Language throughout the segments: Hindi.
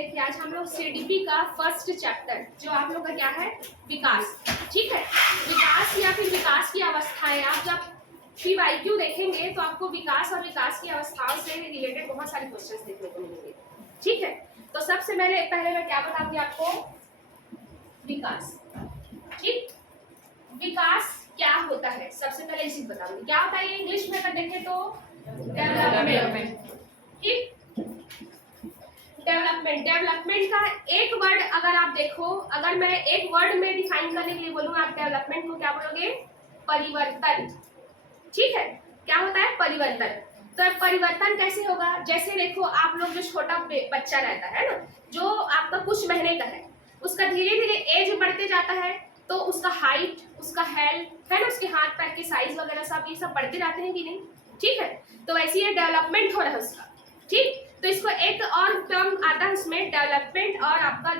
देखिए आज हम लोग सीडीपी का फर्स्ट चैप्टर जो आप लोग का क्या है, विकास। ठीक है, विकास या फिर विकास की अवस्थाएं। आप जब पीवाईक्यू देखेंगे तो आपको विकास और विकास की अवस्थाओं से रिलेटेड बहुत सारे क्वेश्चंस देखने को मिलेंगे। ठीक है, तो सबसे पहले मैं क्या बताऊंगी आपको, विकास। ठीक, विकास क्या होता है सबसे पहले इसी बताऊंगी। क्या होता है ये इंग्लिश में अगर देखें तो डेवलपमेंट। ठीक, डेवलपमेंट का एक वर्ड अगर आप देखो, अगर मैं एक वर्ड में डिफाइन करने के लिए बोलूँ, आप डेवलपमेंट को क्या बोलोगे, परिवर्तन। ठीक है, क्या होता है, परिवर्तन। तो परिवर्तन कैसे होगा, जैसे देखो आप लोग जो छोटा बच्चा रहता है ना, जो आपका कुछ महीने का है, उसका धीरे धीरे एज बढ़ते जाता है, तो उसका हाइट, उसका हेल्थ है ना, उसके हाथ पैर के साइज वगैरह सब ये सब बढ़ते जाते हैं कि नहीं। ठीक है, तो वैसे ये डेवलपमेंट हो रहा है उसका। ठीक, तो इसको एक और टर्म आता है उसमें, डेवलपमेंट, और आपका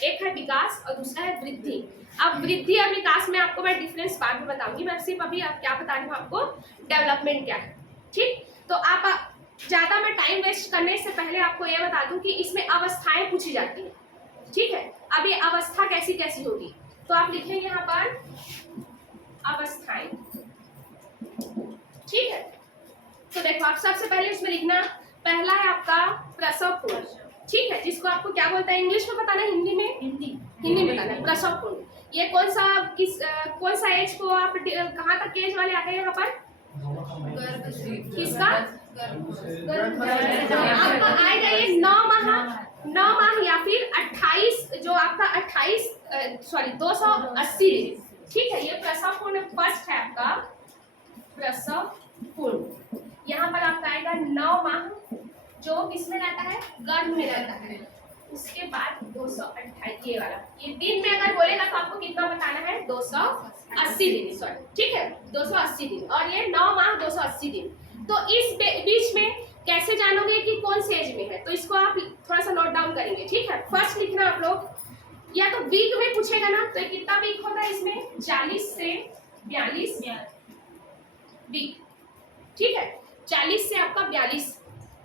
एक है विकास और दूसरा है वृद्धि। अब वृद्धि और विकास में आपको मैं डिफरेंस बाद में बताऊंगी, मैं सिर्फ अभी आप क्या बता रही हूँ आपको, डेवलपमेंट क्या है। ठीक, तो आप ज्यादा मैं टाइम वेस्ट करने से पहले आपको ये बता दूं कि इसमें अवस्थाएं पूछी जाती है। ठीक है, अब ये अवस्था कैसी कैसी होगी, तो आप लिखेंगे यहाँ पर अवस्थाएं। ठीक है, तो देखो आप सबसे पहले इसमें लिखना, पहला है आपका प्रसव पूर्व। ठीक है, जिसको आपको क्या बोलता है, इंग्लिश में बताना है, हिंदी में, हिंदी में बताना है, प्रसव पूर्व। ये कौन सा एज को आप कहाँ तक एज वाले आते हैं यहाँ पर, किसका, आपका आएगा ये 9 माह या फिर 28, जो आपका 280 दिन। ठीक है, ये प्रसव पूर्व फर्स्ट है आपका प्रसव पूर्व। यहाँ पर आपका आएगा 9 माह, जो किसमें रहता है, गर्भ में रहता है। उसके बाद 228 ये वाला, ये दिन में अगर बोलेगा तो आपको कितना बताना है, 280 दिन, सॉरी। ठीक है, 280 दिन, और ये 9 माह 280 दिन। तो इस बीच में कैसे जानोगे कि कौन से एज में है, तो इसको आप थोड़ा सा नोट डाउन करेंगे। ठीक है, फर्स्ट लिखना आप लोग, या तो वीक में पूछेगा ना, तो कितना वीक होता है इसमें, 40 से 42 वीक। ठीक है, 40 से आपका 42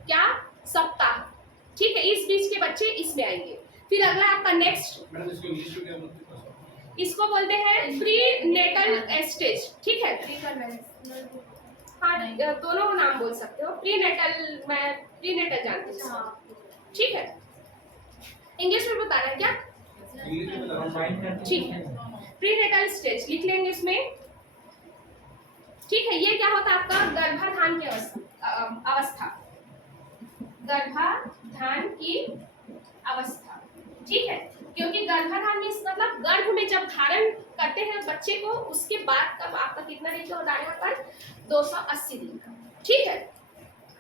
क्या सप्ताह। ठीक है, इस बीच के बच्चे इसमें आएंगे। फिर अगला आपका नेक्स्ट, इसको बोलते हैं प्री नेटल स्टेज। ठीक है, हाँ दोनों नाम बोल सकते हो, प्री नेटल, मैं प्री नेटल जानती हूँ। ठीक है, इंग्लिश में बताना है क्या, ठीक है, प्री नेटल स्टेज लिख लेंगे इसमें। ठीक है, ये क्या होता है आपका, गर्भाधान की अवस्था, गर्भाधान की अवस्था। ठीक है, क्योंकि गर्भाधान में मतलब गर्भ में जब धारण करते हैं बच्चे को, उसके बाद तब आपका कितना दिन का होता है यहाँ पर, 280 दिन का। ठीक है,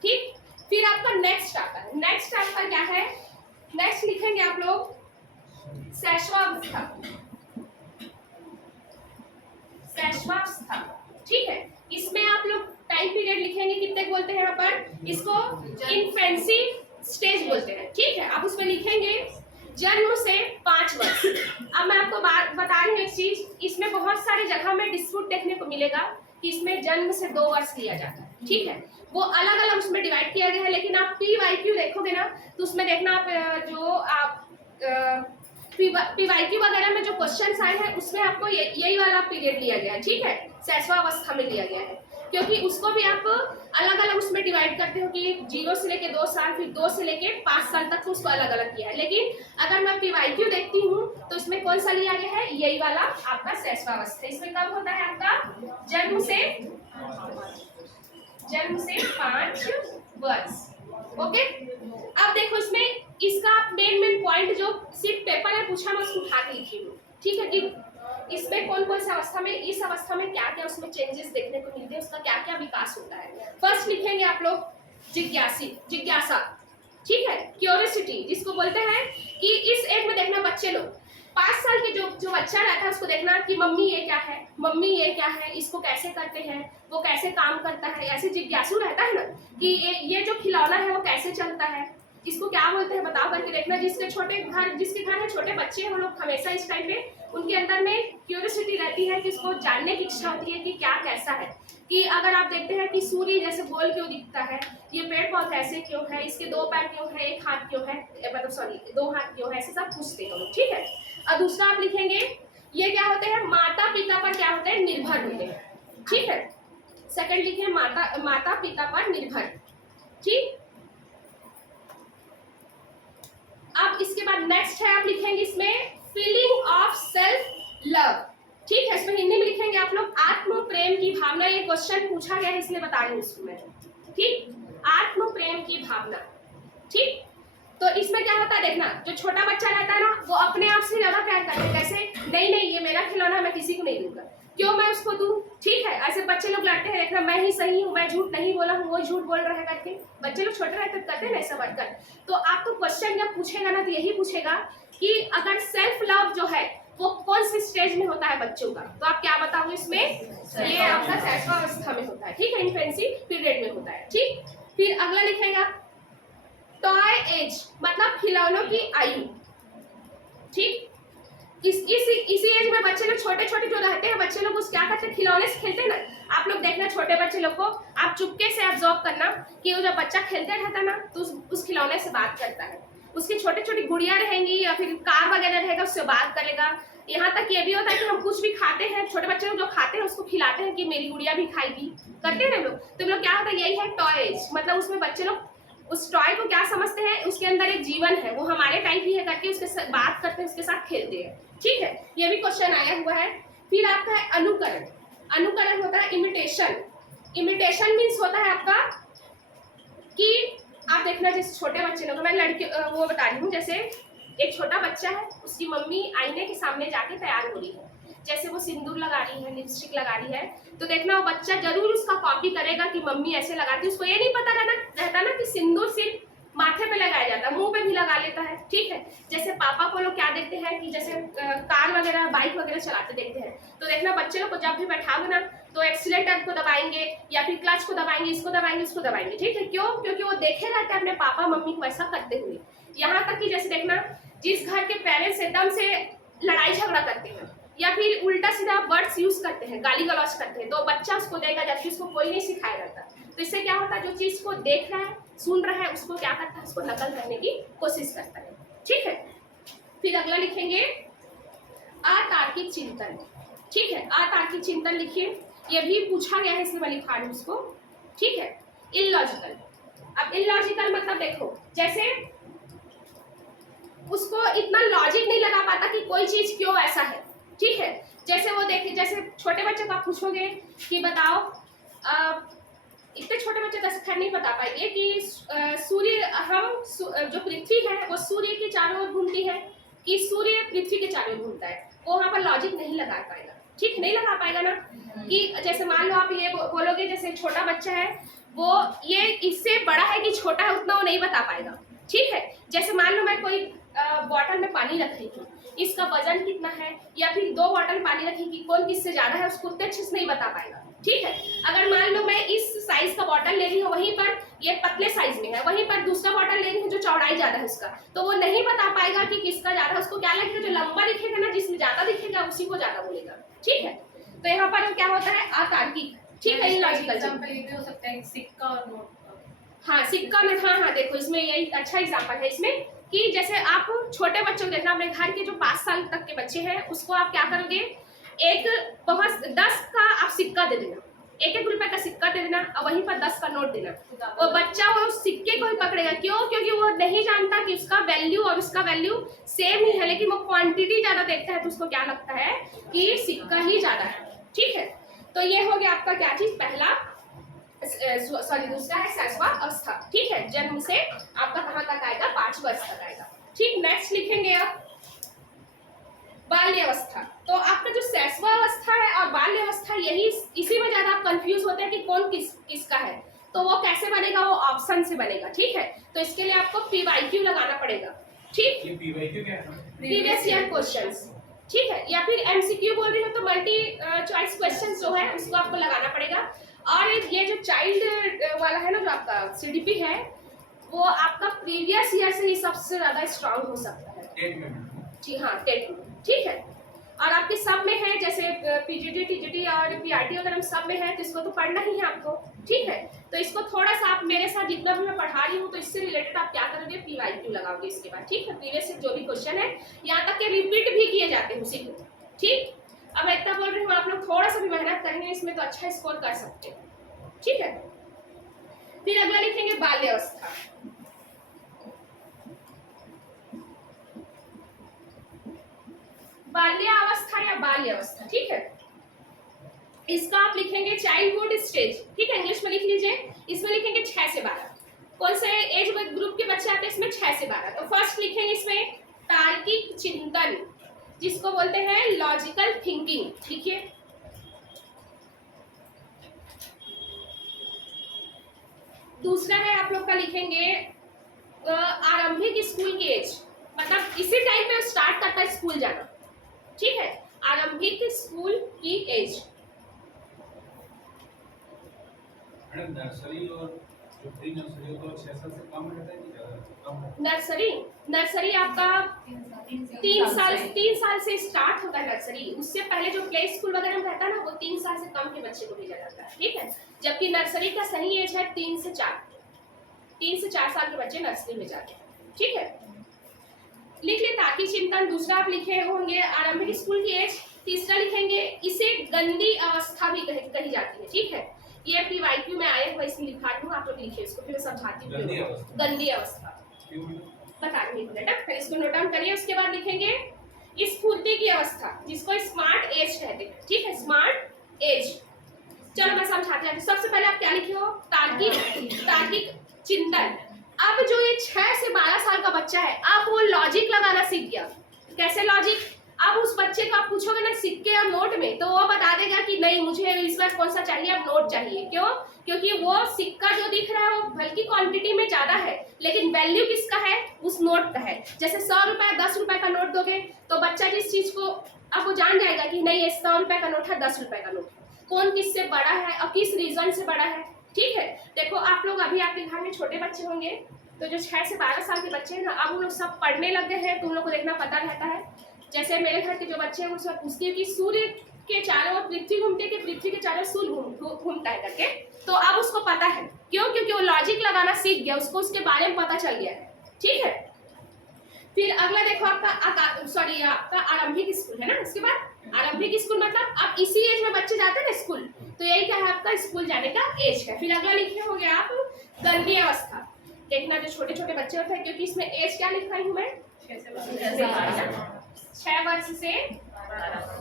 ठीक, फिर आपका नेक्स्ट आता है, नेक्स्ट आपका क्या है, नेक्स्ट लिखेंगे आप लोग शैशवावस्था, शैशवावस्था। ठीक है, इसमें आप लोग टाइम पीरियड लिखेंगे, कितने बोलते हैं यहाँ पर, इसको इन्फेंसी स्टेज बोलते हैं। ठीक है, आप उसमें लिखेंगे जन्म से 5 वर्ष। अब मैं आपको बात बता रही हूँ एक चीज, इसमें बहुत सारी जगह में डिस्प्यूट देखने को मिलेगा कि इसमें जन्म से 2 वर्ष लिया जाता है। ठीक है, वो अलग अलग उसमें डिवाइड किया गया है, लेकिन आप पीवाईक्यू देखोगे ना, तो उसमें देखना आप जो आप पीवाईक्यू वगैरह में जो क्वेश्चन आए हैं उसमें आपको यही वाला पीरियड लिया गया है। ठीक है, शैशवावस्था में लिया गया है, क्योंकि उसको भी आप अलग अलग उसमें डिवाइड करते हो कि 0 से लेके 2 साल, फिर 2 से लेके 5 साल तक, तो उसको अलग अलग किया है। लेकिन अगर मैं पीवाईक्यू देखती हूँ तो इसमें कौन सा लिया गया है, यही वाला आपका शैशवावस्था। इसमें कब होता है आपका, जन्म से 5 वर्ष। ओके, अब देखो इसमें इसका मेन पॉइंट जो सिर्फ पेपर में पूछा, मैं उसको उठा के लिखी हूँ। ठीक है, कि इसमें कौन कौन सी अवस्था में, इस अवस्था में क्या क्या उसमें चेंजेस देखने को मिलते हैं, उसका क्या क्या विकास होता है। फर्स्ट लिखेंगे आप लोग जिज्ञासा। ठीक है, क्यूरियोसिटी जिसको बोलते हैं, कि इस एज में देखना बच्चे लोग 5 साल के जो बच्चा रहता है उसको देखना कि मम्मी ये क्या है, मम्मी ये क्या है, इसको कैसे करते हैं, वो कैसे काम करता है, ऐसे जिज्ञासु रहता है ना, कि ये जो खिलौना है वो कैसे चलता है, इसको क्या बोलते हैं बताओ करके देखना। जिसके घर में छोटे बच्चे हैं वो लोग हमेशा इस टाइम पे उनके अंदर में क्यूरियोसिटी रहती है कि उसको जानने की इच्छा होती है कि क्या कैसा है। कि अगर आप देखते हैं कि सूर्य जैसे गोल क्यों दिखता है, ये पेड़ पौधा ऐसे क्यों है, इसके 2 पैर क्यों है, 1 हाथ क्यों है, मतलब सॉरी 2 हाथ क्यों है, ऐसे सब पूछते हैं। ठीक है। और दूसरा आप लिखेंगे ये क्या होते हैं, माता पिता पर क्या होते हैं, निर्भर होते हैं। ठीक है। सेकंड लिखे माता पिता पर निर्भर। ठीक। अब इसके बाद नेक्स्ट है आप लिखेंगे इसमें फीलिंग ऑफ सेल्फ लव। ठीक है। इसमें हिंदी में लिखेंगे आप लोग आत्म प्रेम की भावना। ये क्वेश्चन पूछा गया है इसलिए बता रही हूँ इसमें। ठीक। आत्म प्रेम की भावना। ठीक। तो इसमें क्या होता है देखना, जो छोटा बच्चा रहता है ना वो अपने आप से ज्यादा प्यार करता है। कैसे, नहीं ये मेरा खिलौना, मैं किसी को नहीं दूंगा, क्यों मैं उसको दूं। ठीक है। ऐसे बच्चे लोग लड़ते हैं, देखना मैं ही सही हूँ, मैं झूठ नहीं बोला हूँ, वो झूठ बोल रहा है करके। बच्चे लोग छोटे रहते करते हैं ना ऐसा वर्कर। तो आपको क्वेश्चन जब पूछेगा ना तो यही पूछेगा कि अगर सेल्फ लव जो है वो कौन सी स्टेज में होता है बच्चों का, तो आप क्या बताओगे इसमें, ये आपका शैशवावस्था में होता है। ठीक है। इन्फेंसी पीरियड में होता है। ठीक। फिर अगला लिखेगा टॉय एज, मतलब खिलौनों की आयु। ठीक। इसी एज में बच्चे लोग छोटे छोटे जो रहते हैं बच्चे लोग उस क्या करते हैं, खिलौने से खेलते हैं ना। आप लोग देखना छोटे बच्चे लोग को आप चुपके से ऑब्जर्व करना कि वो जब बच्चा खेलते रहता है ना तो उस खिलौने से बात करता है। उसकी छोटी छोटी गुड़िया रहेंगी या फिर कार वगैरह रहेगा उससे बात करेगा। यहाँ तक ये भी होता है कि हम कुछ भी खाते हैं, छोटे बच्चे लोग जो खाते हैं उसको खिलाते हैं कि मेरी गुड़िया भी खाएगी, करते हैं लोग। तो लोग क्या होता है, यही है टॉयज, मतलब उसमें बच्चे लोग उस टॉय को क्या समझते हैं, उसके अंदर एक जीवन है, वो हमारे टाइप ही है करके उसके साथ बात करते हैं, उसके साथ खेलते हैं। ठीक है। ये भी क्वेश्चन आया हुआ है। फिर आपका है अनुकरण। अनुकरण होता है इमिटेशन। इमिटेशन मीन्स होता है आपका कि आप देखना जैसे छोटे बच्चे लोग, मैं लड़के वो बता रही हूँ, जैसे एक छोटा बच्चा है उसकी मम्मी आईने के सामने जाके तैयार हो रही है, जैसे वो सिंदूर लगा रही है, लिपस्टिक लगा रही है, तो देखना वो बच्चा जरूर उसका कॉपी करेगा कि मम्मी ऐसे लगाती है। उसको ये नहीं पता रहता ना कि सिंदूर सिर्फ माथे पे लगाया जाता है, मुंह पे भी लगा लेता है। ठीक है। जैसे पापा को लोग क्या देखते हैं कि जैसे कार वगैरह बाइक वगैरह चलाते देखते हैं, तो देखना बच्चे लोग को जब भी बैठाओगे ना तो एक्सीलेटर को दबाएंगे या फिर क्लच को दबाएंगे, इसको दबाएंगे, इसको दबाएंगे। ठीक है। क्यों? क्योंकि वो देखे रहते हैं अपने पापा मम्मी को ऐसा करते हुए। यहाँ तक कि जैसे देखना जिस घर के पेरेंट्स एकदम से लड़ाई झगड़ा करते हैं या फिर उल्टा सीधा वर्ड्स यूज करते हैं, गाली गलौज करते हैं, तो बच्चा उसको देगा जबकि उसको कोई नहीं सिखाया जाता। तो इससे क्या होता है, जो चीज को देख रहा है सुन रहा है उसको क्या करता है, उसको नकल करने की कोशिश करता है। ठीक है। फिर अगला लिखेंगे अतार्किक चिंतन। ठीक है। अतार्किक चिंतन लिखिए, ये भी पूछा गया है इसलिए मैं लिखा रही हूँ उसको। ठीक है। इलॉजिकल। अब इलॉजिकल मतलब देखो जैसे उसको इतना लॉजिक नहीं लगा पाता कि कोई चीज क्यों ऐसा है। ठीक है। जैसे वो देखिए, जैसे छोटे बच्चे को आप पूछोगे कि बताओ, इतने छोटे बच्चे तो खैर नहीं बता पाएंगे कि सूर्य जो पृथ्वी है वो सूर्य के चारों ओर घूमती है कि सूर्य पृथ्वी के चारों ओर घूमता है, वो वहाँ पर लॉजिक नहीं लगा पाएगा। ठीक, नहीं लगा पाएगा ना। कि जैसे मान लो आप ये बोलोगे, जैसे छोटा बच्चा है वो ये इससे बड़ा है कि छोटा है उतना वो नहीं बता पाएगा। ठीक है। जैसे मान लो मैं कोई बॉटल में पानी रख रही हूँ, इसका वजन कितना है, या फिर 2 बॉटल पानी रखी कि कौन किससे ज्यादा है, उसको उतने अच्छे से नहीं बता पाएगा। ठीक है। अगर मान लो मैं इस साइज का बॉटल ले रही हूँ, वहीं पर ये पतले साइज में है, वहीं पर दूसरा बॉटल ले रही हूँ जो चौड़ाई ज्यादा है उसका, तो वो नहीं बता पाएगा कि किसका ज्यादा है। उसको क्या लगेगा, जो लंबा दिखेगा ना, जिसमें ज्यादा दिखेगा उसी को ज्यादा बोलेगा। ठीक है। तो यहाँ पर क्या होता है, अतार्किक। ठीक है। लॉजिकल एग्जांपल ये भी हो सकता है सिक्का और नोट। हाँ, सिक्का में हाँ देखो इसमें यही अच्छा एग्जाम्पल है इसमें कि जैसे आप छोटे बच्चों को देखना, अपने घर के जो 5 साल तक के बच्चे हैं उसको आप क्या करोगे, एक बहुत 10 का आप सिक्का दे देना, 1-1 रुपए का सिक्का दे देना और वहीं पर 10 का नोट देना। वो बच्चा वो सिक्के को ही पकड़ेगा। क्यों? क्योंकि वो नहीं जानता कि उसका वैल्यू और उसका वैल्यू सेम ही है, लेकिन वो क्वांटिटी ज्यादा देखता है तो उसको क्या लगता है कि सिक्का ही ज्यादा है। ठीक है। तो ये हो गया आपका क्या चीज, पहला सॉरी दूसरा है शैशवा अवस्था। ठीक है। जन्म से आपका कहाँ तक आएगा, 5 वर्ष तक आएगा। ठीक। नेक्स्ट लिखेंगे आप बाल्य अवस्था। तो आपका जो शैशवा अवस्था है और बाल्य अवस्था, यही इसी में ज्यादा आप कंफ्यूज होते हैं कि कौन किसका है। तो वो कैसे बनेगा, वो ऑप्शन से बनेगा। ठीक है। तो इसके लिए आपको PYQ लगाना पड़ेगा। ठीक, PYQ क्या है? Previous year questions. ठीक है। या फिर MCQ बोल रही हो तो मल्टी चॉइस क्वेश्चन जो है उसको आपको लगाना पड़ेगा। और ये जो चाइल्ड वाला है ना, जो आपका CDP है, वो आपका प्रीवियस ईयर से ही सबसे ज्यादा स्ट्रांग हो सकता है। टेट में जी हाँ, टेट में, ठीक है। और आपके सब में है, जैसे पीजीटी, टीजीटी और पीआरटी अगर हम सब में है तो इसको तो पढ़ना ही है आपको, ठीक है। तो इसको थोड़ा सा आप मेरे साथ जितना भी मैं पढ़ा रही हूँ तो इससे रिलेटेड आप क्या करोगे, पीवाईक्यू लगाओगे इसके बाद, ठीक है। प्रीवियस से जो भी क्वेश्चन है यहाँ तक के रिपीट भी किए जाते हैं उसी को, ठीक। अब मैं इतना बोल रही हूँ, आप लोग थोड़ा सा भी मेहनत करेंगे इसमें तो अच्छा स्कोर कर सकते हैं, ठीक है। फिर अगला लिखेंगे बाल्यावस्था। बाल्यावस्था या बाल्यावस्था, ठीक है। इसका आप लिखेंगे चाइल्डहुड स्टेज, ठीक है, इंग्लिश में लिख लीजिए। इसमें लिखेंगे 6 से 12। कौन से एज ग्रुप के बच्चे आते हैं इसमें? 6 से 12। तो फर्स्ट लिखेंगे इसमें तार्किक चिंतन, जिसको बोलते हैं लॉजिकल थिंकिंग, लिखिए। दूसरा है आप लोग का लिखेंगे आरंभिक स्कूल की एज, मतलब इसी टाइम पे स्टार्ट करता है स्कूल जाना, ठीक है। आरंभिक स्कूल की एज। मैडम नर्सरी और जो प्री नर्सरी हो तो 6 साल से कम रहता है कि ज़्यादा कम रहता नर्सरी आपका 3 साल से स्टार्ट होता है नर्सरी। उससे पहले जो प्ले स्कूल वगैरह में रहता है ना, वो 3 साल से कम के बच्चे को भेजा जाता है, ठीक है। जबकि नर्सरी का सही एज है 3 से 4 साल के बच्चे नर्सरी में जाते हैं, ठीक है। लिख ले तार्किक चिंतन। दूसरा आप लिखे होंगे आरंभिक स्कूल की एज। तीसरा लिखेंगे इसे गंदी अवस्था भी कही जाती है, ठीक है। ये पीवाईक्यू में आए हुए इसलिए लिखा हूँ, आप लोग लिखिए इसको, फिर मैं समझाती हूँ। गंदी अवस्था बता रही हूँ बेटा, फिर इसको नोट डाउन करिए। उसके बाद लिखेंगे स्फूर्ति की अवस्था, जिसको स्मार्ट एज कहते हैं, ठीक है, स्मार्ट एज। चलो मैं समझाते हैं। सबसे पहले आप क्या लिखे हो? तार्किक चिंतन। अब जो ये 6 से 12 साल का बच्चा है, अब वो लॉजिक लगाना सीख गया। कैसे लॉजिक? अब उस बच्चे को आप पूछोगे ना सिक्के और नोट में, तो वो बता देगा कि नहीं मुझे इस बार कौन सा चाहिए, अब नोट चाहिए। क्यों? क्योंकि वो सिक्का जो दिख रहा है वो बल्कि क्वांटिटी में ज्यादा है, लेकिन वैल्यू किसका है? उस नोट का है। जैसे 100 रुपए 10 रुपए का नोट दोगे तो बच्चा जिस चीज को अब वो जान जाएगा कि नहीं ये 100 रुपए का नोट है, 10 रुपए का नोट है, कौन किससे बड़ा है और किस रीजन से बड़ा है, ठीक है। देखो आप लोग अभी आपके घर में छोटे बच्चे होंगे, तो जो 6 से 12 साल के बच्चे हैं ना, अब वो लोग सब पढ़ने लग गए हैं, तो उन लोग को देखना पता रहता है। जैसे मेरे घर के जो बच्चे हैं उस वक्त पूछती है कि सूर्य के चारों ओर पृथ्वी घूमती है कि पृथ्वी के चारों सूर्य घूमता है करके, तो अब उसको पता है। क्यों? क्योंकि वो लॉजिक लगाना सीख गया, उसको उसके बारे में पता चल गया है, ठीक है। फिर अगला देखो आपका आपका आरंभिक स्कूल है ना। इसके बाद आरंभिक स्कूल मतलब आप इसी एज में बच्चे जाते हैं ना स्कूल, तो यही क्या है आपका स्कूल जाने का एज है। फिर अगला लिखे हो गया आप गंदी अवस्था। देखना जो छोटे छोटे बच्चे होते हैं, क्योंकि इसमें एज क्या लिख रही हूँ मैं? 6 वर्ष से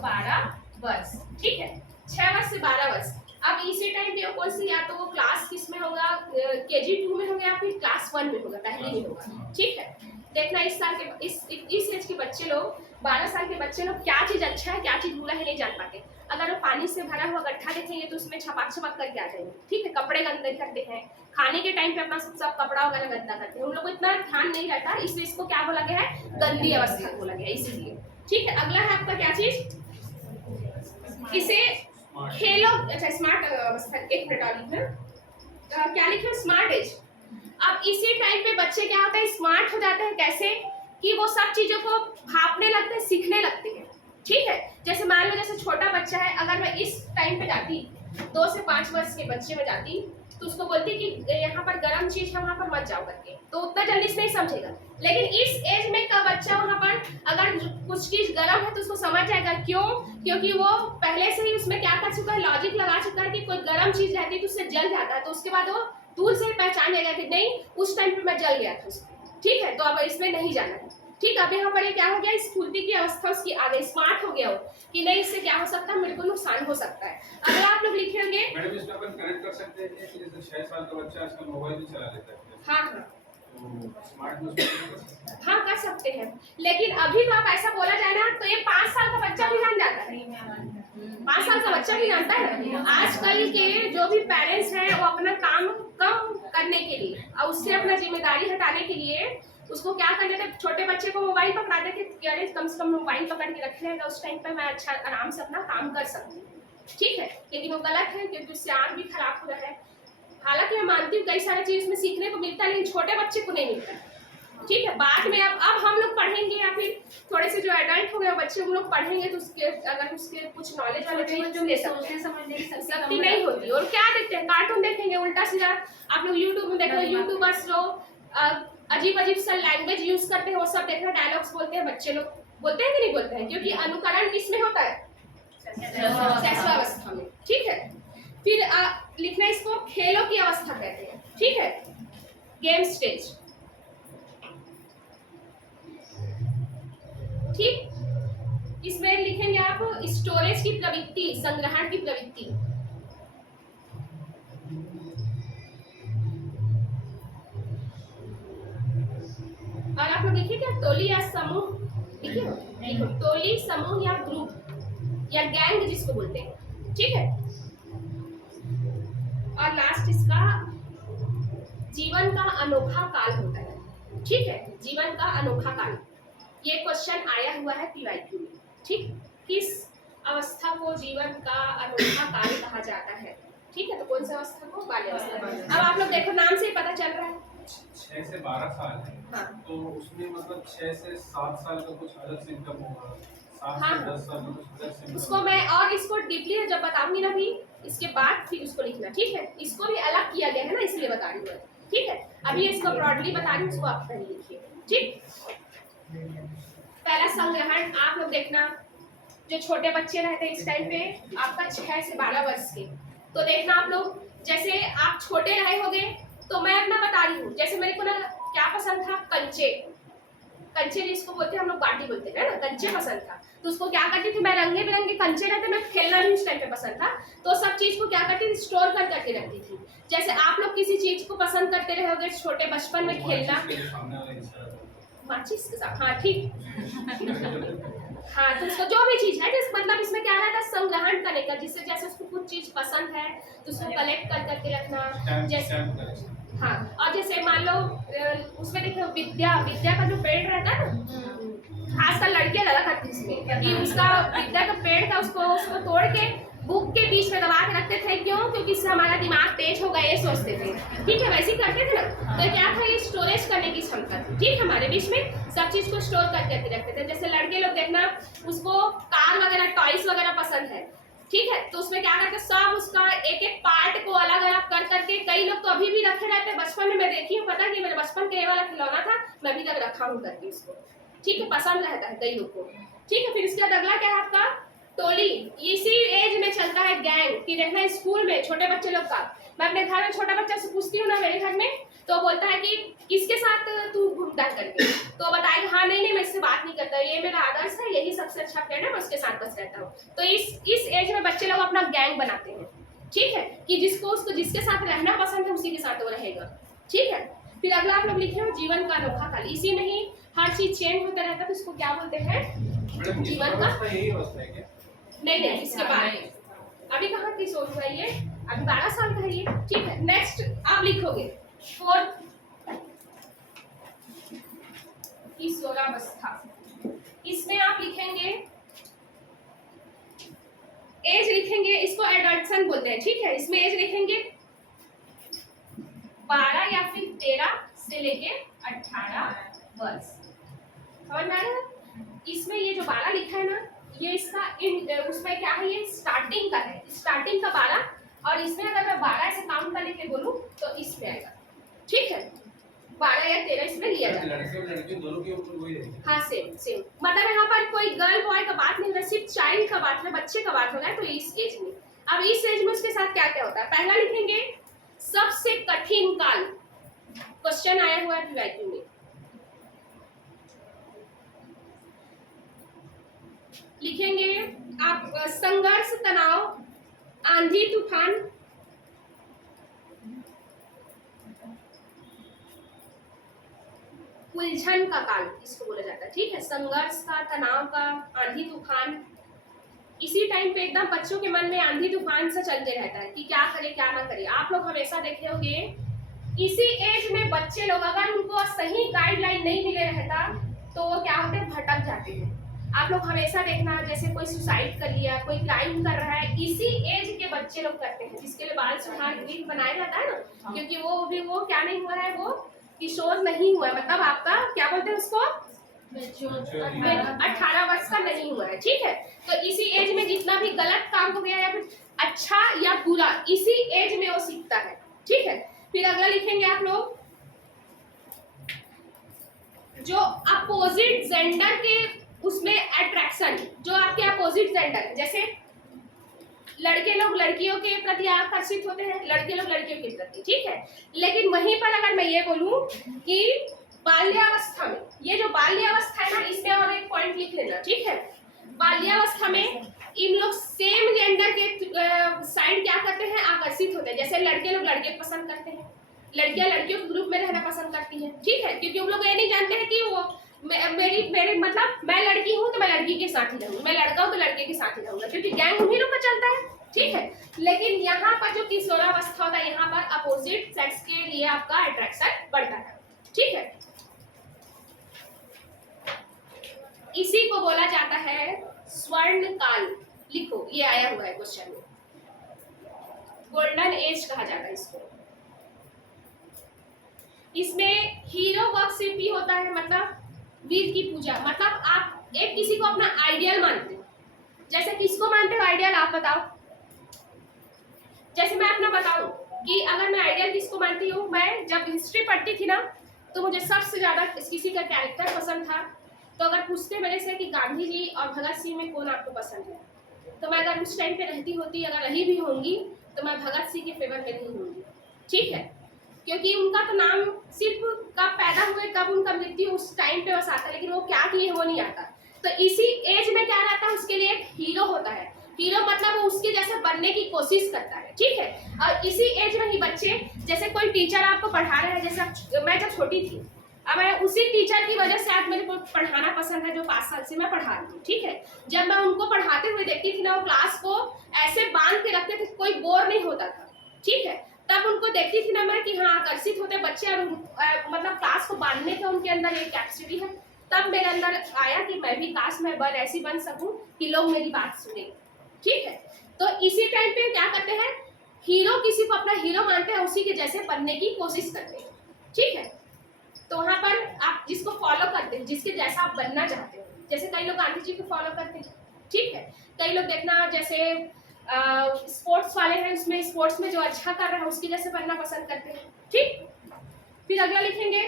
12 वर्ष, ठीक है, 6 वर्ष से 12 वर्ष। अब इसी टाइम पे कौन सी, या तो वो क्लास किस में होगा, केजी 2 में होगा या फिर क्लास 1 में होगा, पहले में होगा, ठीक है। देखना इस साल के इस एज के बच्चे लोग, 12 साल के बच्चे लोग क्या चीज अच्छा है क्या चीज बुरा है नहीं जान पाते। अगर वो पानी से भरा हुआ गड्ढा देखेंगे तो उसमें छपाक करके आ जाएंगे, ठीक है। कपड़े गंदे करते हैं, खाने के टाइम पे अपना सब कपड़ा वगैरह गंदा करते हैं, उन लोग को इतना ध्यान नहीं रहता, इसलिए इसको क्या बोला गया है? गंदी अवस्था बोला गया, इसीलिए, ठीक है। अगला है आपका क्या चीज? इसे खेलो, अच्छा स्मार्ट अवस्था। एक मिनट और लिखना, क्या लिखे? Smart edge. अब इसी टाइम पे बच्चे क्या होता है? स्मार्ट हो जाते हैं। कैसे? कि वो सब चीजों को भापने लगते हैं, सीखने लगते हैं, ठीक है। जैसे मान लो जैसे छोटा बच्चा है, अगर मैं इस टाइम पे जाती 2 से 5 वर्ष के बच्चे में जाती तो उसको बोलती कि यहाँ पर गर्म चीज है वहां पर मत जाओ करके, तो उतना जल्दी से नहीं समझेगा। लेकिन इस एज में का बच्चा वहां पर अगर कुछ चीज गर्म है तो उसको समझ जाएगा। क्यों? क्योंकि वो पहले से ही उसमें क्या कर चुका है? लॉजिक लगा चुका है कि कोई गर्म चीज रहती है तो उससे जल जाता है, तो उसके बाद वो दूर से पहचान जाएगा कि नहीं उस टाइम पे मैं जल गया था उसमें, ठीक है। तो अब इसमें नहीं जाना है, ठीक। अब यहाँ पर ये क्या हो गया? स्फूर्ति की अवस्था उसकी आ गई, स्मार्ट हो गया वो कि नहीं इससे क्या हो सकता है, मेरे को नुकसान हो सकता है। अगर आप लोग लिखेंगे मैडम इसमें अपन कनेक्ट कर सकते हैं कि जैसे 6 साल का बच्चा आजकल मोबाइल भी चला लेता है, हाँ हाँ तो स्मार्ट में उसमें कर सकते हैं। हाँ कर सकते हैं, लेकिन अभी तो आप ऐसा बोला जाए ना तो ये 5 साल का बच्चा भी जान जाता है, 5 साल का बच्चा भी जानता है। आजकल के जो भी पेरेंट्स हैं वो अपना काम कम करने के लिए और उससे अपना जिम्मेदारी हटाने के लिए उसको क्या करते थे? छोटे बच्चे को मोबाइल पकड़ा देते कि अरे कम से कम मोबाइल पकड़ के रख लेगा, उस टाइम पर मैं अच्छा आराम से अपना काम कर सकती हूँ, ठीक है। लेकिन वो गलत है, क्योंकि उससे आँख भी खराब हो रहा है, हालांकि मैं मानती हूँ कई सारा चीज उसमें सीखने को मिलता है, लेकिन छोटे बच्चे को नहीं मिलता। ठीक है, बाद में अब हम लोग पढ़ेंगे या फिर थोड़े से जो एडल्ट हो गए बच्चे वो लोग पढ़ेंगे तो उसके अगर उसके कुछ नॉलेज वाले चीज जो ले सकते हैं, समझने की शक्ति नहीं होती। और क्या देखते हैं, कार्टून देखेंगे उल्टा सीधा। आप लोग यूट्यूब में देखो, यूट्यूबर्स जो अजीब अजीब सा लैंग्वेज यूज करते हैं वो सब देखना, डायलॉग्स बोलते हैं, बच्चे लोग बोलते हैं कि नहीं बोलते हैं, क्योंकि अनुकरण किसमें होता है, शैशवावस्था में। ठीक है, फिर लिखना इसको खेलों की अवस्था कहते हैं। ठीक है, गेम स्टेज। ठीक, इसमें लिखेंगे आप स्टोरेज की प्रवृत्ति, संग्रहण की प्रवृत्ति। और आप लोग देखिए क्या, टोली या समूह लिखिए, देखो टोली, समूह या ग्रुप या गैंग जिसको बोलते हैं। ठीक है, और लास्ट इसका जीवन का अनोखा काल होता है। ठीक है, जीवन का अनोखा काल, ये क्वेश्चन आया हुआ है पीवाईक्यू में। ठीक, किस अवस्था को जीवन का अनोखा काल कहा जाता है? ठीक है, तो कौन सा अवस्था को? बाल्यावस्था। अब आप लोग देखो नाम से ही पता चल रहा है 6 से 12 साल है। हाँ। तो उसमें मतलब 6 से 7 साल का कुछ अलग सिम्टम होगा, 7 हाँ। से 10 साल में कुछ अलग सिम्टम। उसको मैं और इसको डीपली जब बताऊंगी ना भी, इसके बाद फिर उसको लिखना। ठीक है, इसको भी अलग किया गया है ना, इसलिए बता रही हूँ। ठीक है, अभी इसको ब्रॉडली बता रही हूँ, उसको आप पहले लिखिए। ठीक, पहला संग्रहण आप लोग देखना, जो छोटे बच्चे रहते हैं इस टाइम पे आपका 6 से 12 वर्ष के, तो देखना आप लोग, जैसे आप छोटे रहे होगे तो मैं अपना बता रही हूँ, जैसे मेरे को ना क्या पसंद था, कंचे, कंचे जिसको बोलते हैं हम लोग बाटी बोलते हैं ना, कंचे पसंद था। तो उसको क्या करती थी मैं, रंगे बिरंगे कंचे रहते, मैं खेलना भी उस टाइम पे पसंद था, तो सब चीज को क्या करती थी, स्टोर कर करके रखती थी। जैसे आप लोग किसी चीज को पसंद करते रहोगे छोटे बचपन में खेलना, माचिस के साथ, हाँ ठीक हाँ, तो उसको जो भी चीज है, जिस मतलब इसमें क्या रहता है, संग्रहण करने का, जिससे जैसे उसको कुछ चीज पसंद है तो उसको कलेक्ट कर करके रखना। जैसे हाँ, और जैसे मान लो उसमें देखो विद्या, विद्या का जो पेड़ रहता है ना, खासकर लड़कियां ज्यादा करती है इसमें, कि उसका विद्या का पेड़ था उसको तोड़ के बुक के बीच में दबा के रखते थे। क्यों? क्योंकि इससे हमारा दिमाग तेज होगा, ये सोचते थे। ठीक है, वैसे ही करते थे ना, तो क्या था, ये स्टोरेज करने की क्षमता थी। ठीक, हमारे बीच में सब चीज को स्टोर करके रखते थे। जैसे लड़के लोग देखना, उसको कार वगैरह, टॉयज वगैरह पसंद है। ठीक है, तो उसमें क्या करते, सब उसका एक एक पार्ट को अलग अलग कर करके, कई लोग तो अभी भी रखे रहते हैं। बचपन में मैं देखी हूँ, पता कि मेरे बचपन के ये वाला खिलौना था, मैं अभी तक रखा हूँ करके उसको। ठीक है, पसंद रहता है कई लोग को। ठीक है, फिर इसके बाद अगला क्या है आपका, टोली। इसी एज में चलता है गैंग, कि देखना स्कूल में छोटे बच्चे लोग का, मैं अपने घर में छोटा बच्चा से पूछती हूँ ना मेरे घर में, तो बोलता है कि किसके साथ तू घूमता है करके, तो बताएगा हाँ नहीं मैं इससे बात नहीं करता, ये मेरा आदर्श है, यही सबसे अच्छा फ्रेंड है, मैं उसके साथ बस रहता हूँ। तो इस एज में बच्चे लोग अपना गैंग बनाते हैं। ठीक है, कि उसको जिसके साथ रहना पसंद है उसी के साथ वो रहेगा। ठीक है, फिर अगला आप लोग लिखे हो जीवन का अनोखा काल। इसी में ही हर चीज चेंज होता रहता है, तो इसको क्या बोलते हैं, जीवन का। यही अवस्था है क्या? नहीं, इसके बाद अभी कहाँ की सोच हुआ ये, अभी 12 साल का है ये। ठीक है, नेक्स्ट आप लिखोगे फोर्थ, किशोरावस्था। इसमें आप लिखेंगे एज, लिखेंगे इसको एडल्टसन बोलते हैं। ठीक है, इसमें एज लिखेंगे 12 या फिर 13 से लेके 18 वर्ष। समझ में आ रहा है? इसमें ये जो 12 लिखा है ना, ये इसका उसमें क्या है, ये स्टार्टिंग का है, स्टार्टिंग का 12, और इसमें अगर मैं 12 से काउंट करने के बोलूं तो इसमें आएगा। ठीक है, 12 या 13 इसमें लिया जाता है। लड़के और लड़की दोनों के ऊपर वही रहेगी। हाँ, सेम मतलब यहाँ पर कोई गर्ल बॉय का बात नहीं हो रहा, सिर्फ चाइल्ड का बात है, बच्चे का बात हो रहा है। तो इस एज में, अब इस एज में उसके साथ क्या क्या होता है, पहला लिखेंगे सबसे कठिन काल। क्वेश्चन आया हुआ है पीवाईक्यू में, लिखेंगे आप संघर्ष, तनाव, आंधी तूफान, उलझन का काल इसको बोला जाता है। ठीक है, संघर्ष का, तनाव का, आंधी तूफान। इसी टाइम पे एकदम बच्चों के मन में आंधी तूफान से चलते रहता है कि क्या करे क्या ना करे। आप लोग हमेशा देखे होंगे इसी एज में बच्चे लोग, अगर उनको सही गाइडलाइन नहीं मिले रहता तो वो क्या होते हैं, भटक जाते हैं। आप लोग हमेशा देखना, जैसे कोई सुसाइड कर लिया, कोई क्राइम कर रहा है, इसी एज के बच्चे लोग करते हैं, जिसके लिए बाल सुधार गृह बनाया जाता है ना, क्योंकि वो क्या नहीं हुआ है, वो किशोर नहीं हुआ है, मतलब आपका क्या बोलते हैं उसको, 18 वर्ष का नहीं हुआ है, ठीक है। तो इसी एज में जितना भी गलत काम हो गया या फिर अच्छा या बुरा, इसी एज में वो सीखता है, ठीक है। फिर अगला लिखेंगे आप लोग, जो अपोजिट जेंडर के उसमें अट्रैक्शन, जो आपके अपोजिट जेंडर, जैसे लड़के लोग लड़कियों के प्रति आकर्षित होते हैं, लड़के लोग लड़कियों के प्रति, ठीक है। लेकिन वहीं पर अगर मैं ये बोलूं कि बाल्यावस्था में, ये जो बाल्यावस्था है ना, इसमें और एक पॉइंट लिख लेना, ठीक है। बाल्यावस्था में इन लोग सेम जेंडर के साइड क्या करते हैं, आकर्षित होते हैं। जैसे लड़के लोग लड़के पसंद करते हैं, लड़कियां लड़कियों के ग्रुप में रहना पसंद करती हैं, ठीक है, क्योंकि उन लोग ये नहीं जानते हैं कि वो मेरी मतलब मैं लड़की हूँ तो मैं लड़की के साथ ही रहूंगी, मैं लड़का हूँ तो लड़के के साथ ही रहूंगा, क्योंकि गैंग उन्हीं लोग का चलता है, ठीक है। लेकिन यहाँ पर जो किशोरावस्था होता है, यहाँ पर अपोजिट सेक्स के लिए आपका अट्रैक्शन बढ़ता है, ठीक है। इसी को बोला जाता है स्वर्ण काल। लिखो, ये आया हुआ है क्वेश्चन में, गोल्डन एज कहा जाता है इसको। इसमें हीरो वर्शिप भी होता है, मतलब वीर की पूजा, मतलब आप एक किसी को अपना आइडियल मानते हो। जैसे किसको मानते हो आइडियल, आप बताओ। जैसे मैं अपना बताऊं कि अगर मैं आइडियल किसको मानती हूँ, मैं जब हिस्ट्री पढ़ती थी ना, तो मुझे सबसे ज्यादा किसी का कैरेक्टर पसंद था। तो अगर पूछते मेरे से कि गांधी जी और भगत सिंह में कौन आपको पसंद है, तो मैं अगर उस टाइम पे रहती होती, अगर रही भी होंगी, तो मैं भगत सिंह के फेवर में नहीं होंगी, ठीक है। क्योंकि उनका तो नाम सिर्फ कब पैदा हुए, कब उनका मृत्यु, उस टाइम पे बस आता है, लेकिन वो क्या किए वो नहीं आता। तो इसी एज में क्या रहता है, उसके लिए एक हीरो होता है। हीरो मतलब वो उसके जैसे बनने की कोशिश करता है, ठीक है। और इसी एज में ही बच्चे, जैसे कोई टीचर आपको पढ़ा रहा है, जैसे मैं जब छोटी थी, अब मैं उसी टीचर की वजह से आज मेरे को पढ़ाना पसंद है, जो 5 साल से मैं पढ़ा रही हूँ, ठीक है। जब मैं उनको पढ़ाते हुए देखती थी ना, वो क्लास को ऐसे बांध के रखते थे, कोई बोर नहीं होता था, ठीक है। तब उनको देखती थी ना मैं कि हाँ, आकर्षित होते बच्चे, और मतलब क्लास को बांधने का उनके अंदर एक कैपेसिटी है। तब मेरे अंदर आया कि मैं भी काश मैं ऐसी बन सकूं कि लोग मेरी बात सुने, ठीक है। तो इसी टाइम पे क्या करते हैं, हीरो किसी को अपना हीरो मानते हैं, उसी के जैसे बनने की कोशिश करते हैं, ठीक है। तो वहां पर आप जिसको फॉलो करते हैं, जिसके जैसा आप बनना चाहते हो, जैसे कई लोग गांधी जी को फॉलो करते हैं, ठीक है। कई लोग देखना जैसे स्पोर्ट्स वाले हैं, उसमें स्पोर्ट्स में जो अच्छा कर रहा है उसके जैसे बनना पसंद करते हैं, ठीक। फिर अगला लिखेंगे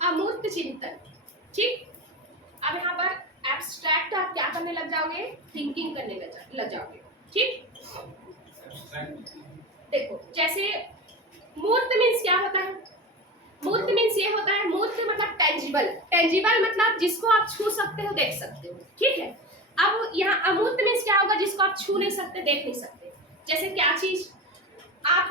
अमूर्त चिंतन, ठीक। अब यहाँ पर एब्स्ट्रैक्ट आप क्या करने लग जाओगे, थिंकिंग करने लग जाओगे, ठीक। देखो, जैसे मूर्त मीन्स क्या होता है, मूर्त मीन्स ये होता है, मूर्त मतलब टेंजिबल, टेंजिबल मतलब जिसको आप छू सकते हो, देख सकते हो, ठीक है। अब यहाँ अमूर्त मीन्स क्या होगा, जिसको आप छू नहीं सकते, देख नहीं सकते। जैसे क्या चीज आप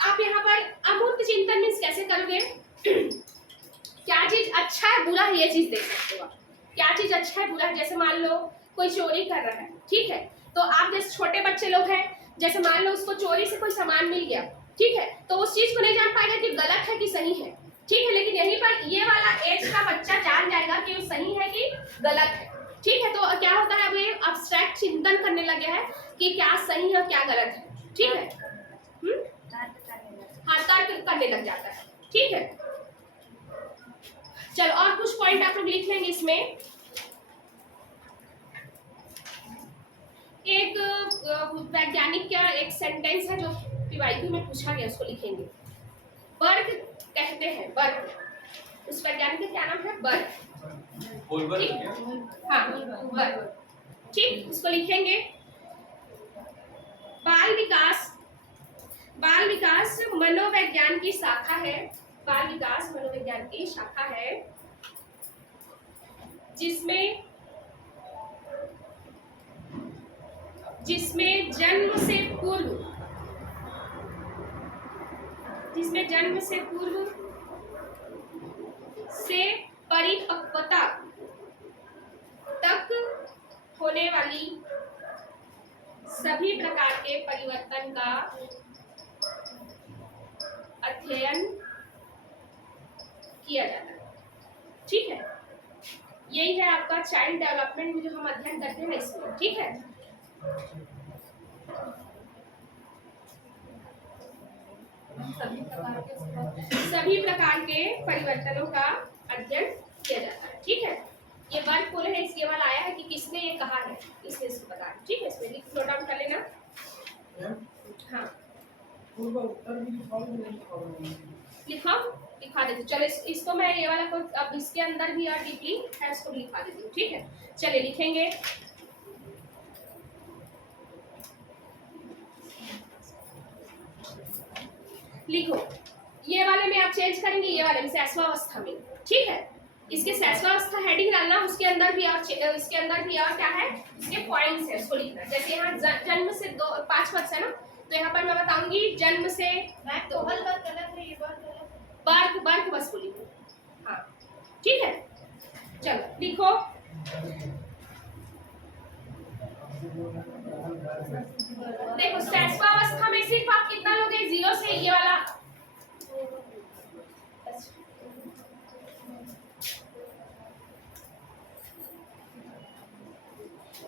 आप यहाँ पर अमूर्त चिंतन मीन्स कैसे करोगे, क्या चीज अच्छा है बुरा है, ये चीज देख सकते हो आप। क्या चीज अच्छा है बुरा है, जैसे मान लो कोई चोरी कर रहा है, ठीक है। तो आप जैसे छोटे बच्चे लोग हैं, जैसे मान लो उसको चोरी से कोई सामान मिल गया, ठीक है, तो उस चीज को नहीं जान पाएगा कि गलत है कि सही है, ठीक है। लेकिन यहीं पर ये वाला एज का बच्चा जान जाएगा कि वो सही है कि गलत है, ठीक है। तो क्या होता है, अब ये अब्स्ट्रैक्ट चिंतन करने लगे है कि क्या सही है और क्या गलत है, ठीक है। हाँ, तर्क करने लग जाता है, ठीक है। चलो और कुछ पॉइंट आप लोग लिख लेंगे इसमें। एक वैज्ञानिक का एक सेंटेंस है जो पीवाईक्यू में पूछा गया, उसको लिखेंगे। बर्ग कहते हैं, बर्ग, उस वैज्ञानिक का क्या नाम है, बर्ग, हाँ बर्ग, ठीक। उसको लिखेंगे। बाल विकास मनोविज्ञान की शाखा है, बाल विकास मनोविज्ञान की शाखा है, जिसमें जन्म से पूर्व से परिपक्वता तक होने वाली सभी प्रकार के परिवर्तन का अध्ययन किया जाता है। ठीक है, यही है आपका चाइल्ड डेवलपमेंट में जो हम अध्ययन करते हैं इसमें। ठीक है, सभी प्रकार के परिवर्तनों का अध्ययन किया जाता है। ठीक है, ये वर्ग बोले है, इसके बाद आया है कि किसने ये कहा है, इसने इसको बताया। ठीक है, इसमें नोट डाउन कर लेना। हाँ लिखा लिखा देती हूँ। चलो इसको मैं ये वाला को अब इसके अंदर भी और डीपली है उसको लिखा देती हूँ। ठीक है, चलिए लिखेंगे। लिखो, ये वाले में आप चेंज करेंगे, ये वाले में सहस्वावस्था में। ठीक है, इसके सहस्वावस्था हेडिंग डालना, उसके अंदर भी और इसके अंदर भी और क्या है, इसके पॉइंट्स है, उसको लिखना। जैसे यहाँ जन्म से 5 वर्ष है ना, तो यहाँ पर मैं बताऊंगी जन्म से वर्ग बस को लिखो। हाँ ठीक है, चलो लिखो। देखो सहस्वावस्था में सिर्फ आप कितना लोगे, 0 से ये वाला।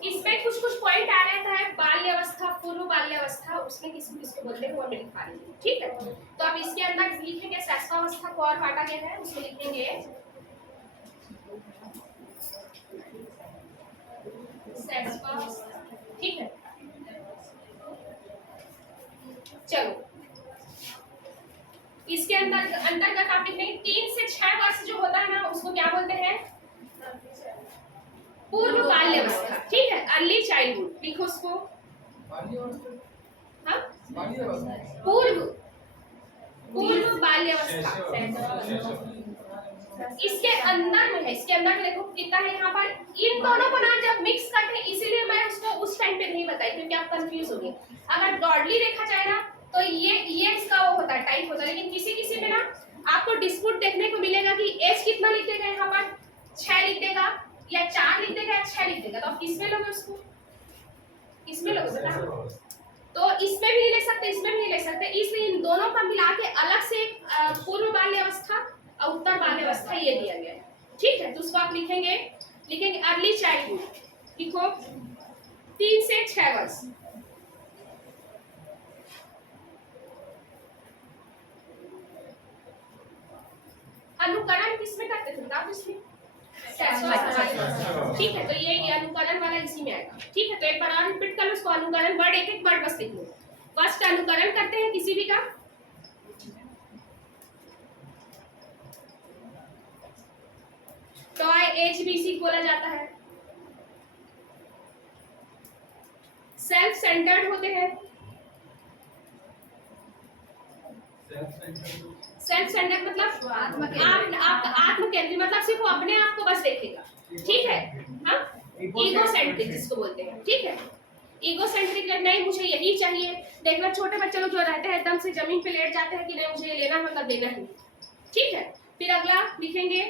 इसमें कुछ कुछ पॉइंट आ रहता है, बाल्यावस्था, पूर्व बाल्यावस्था, उसमें किसको किसको बोलते हैं वो मैं लिखा रही हूँ। ठीक है, तो अब इसके अंदर लिखेंगे सहस्वावस्था को और बांटा गया है, उसमें लिखेंगे सहस्वावस्था। ठीक है, चलो इसके अंदर अंतर्गत आप लिखेंगे 3 से 6 वर्ष जो होता है ना, उसको क्या बोलते हैं, पूर्व बाल्यावस्था। ठीक है, अर्ली चाइल्डहुड लिखो उसको। हाँ पूर्व बाल्यावस्था इसके अंदर में है। इसके अंदर में देखो कितना है यहाँ पर, इन दोनों को ना जब मिक्स करते हैं, इसीलिए मैं उसको उस टाइम पे नहीं बताई क्योंकि आप कंफ्यूज हो गए। अगर ब्रॉडली देखा जाए ना तो ये इसका वो होता है, टाइप होता है, लेकिन किसी किसी में ना आपको डिस्प्यूट देखने को मिलेगा कि एज कितना लिख देगा, यहाँ पर 6 लिख देगा या 4 लिख देगा या 6 लिख देगा, तो आप किसमें लोगे उसको, किसमें लोगे बता। तो इसमें भी नहीं ले सकते, इसमें भी नहीं ले सकते, इसलिए इन दोनों का मिला के अलग से पूर्व बाल्यावस्था और उत्तर बाल्यावस्था ये दिया गया है। ठीक है, तो उसको आप लिखेंगे अर्ली चाइल्डहुड लिखो 3 से 6 वर्ष। अनुकरण किसमें करते थे आप, इसमें। ठीक है, तो ये अनुकरण वाला इसी में आएगा। ठीक है, तो एक बार और रिपीट कर लो उसको, अनुकरण वर्ड एक एक वर्ड बस लिख लो। फर्स्ट अनुकरण करते हैं किसी भी का, टॉय HBC बोला जाता है। सेल्फ सेंटर्ड होते हैं, सेल्फ सेंटर्ड मतलब आत्म केंद्रित, मतलब सिर्फ वो अपने आप को बस देखेगा। ठीक है, हाँ ईगो सेंट्रिक जिसको बोलते हैं। ठीक है, ईगो सेंट्रिक नहीं, मुझे यही चाहिए। देखना छोटे बच्चे लोग जो रहते हैं एकदम से जमीन पे लेट जाते हैं कि नहीं मुझे ये लेना मतलब देना ही। ठीक है, फिर अगला लिखेंगे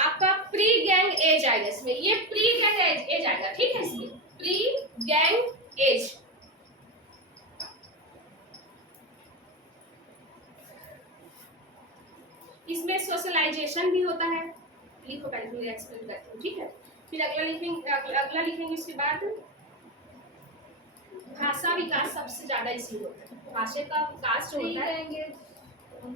आपका प्री गैंग एज आएगा इसमें, ये प्री गैंग एज आएगा। ठीक है, इसमें प्री गैंग एज। इसमें सोशलाइजेशन भी होता है, लिखो पहले एक्सप्लेन करती हूँ। ठीक है, फिर अगला लिखेंगे इसके बाद भाषा विकास सबसे ज्यादा इसी होता है, भाषा का विकास जो होता है।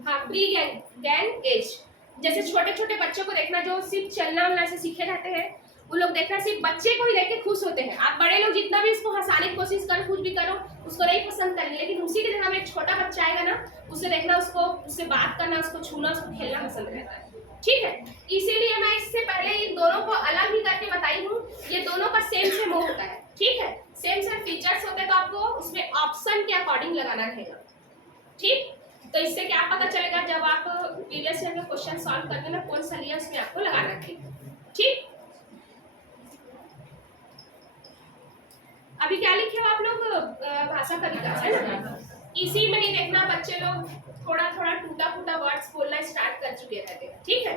हाँ प्री गैंग एज, जैसे छोटे छोटे बच्चों को देखना जो सिर्फ चलना वलना से सीखे रहते हैं, वो लोग देखना सिर्फ बच्चे को ही देख के खुश होते हैं। आप बड़े लोग जितना भी उसको हंसाने की कोशिश करो, कुछ भी करो, उसको नहीं पसंद करेंगे, लेकिन उसी की जगह में एक छोटा बच्चा आएगा ना, उसे देखना, उसको उससे बात करना, उसको छूना, उसको खेलना पसंद रहता है। ठीक है, इसीलिए मैं इससे पहले इन दोनों को अलग ही करके बताई हूँ, ये दोनों का सेम सेम होता है। ठीक है, सेम सेम फीचर्स होते हैं, तो आपको उसमें ऑप्शन के अकॉर्डिंग लगाना रहेगा। ठीक, तो इससे क्या पता चलेगा जब आप प्रीवियस ईयर में क्वेश्चन सॉल्व करते ना, कौन सा लिया उसमें आपको लगाना रहेगा। ठीक, अभी क्या लिखे हो आप लोग, भाषा का विकास है ना, इसी में ही देखना बच्चे लोग थोड़ा थोड़ा टूटा फूटा वर्ड्स बोलना स्टार्ट कर चुके रहते हैं। ठीक है,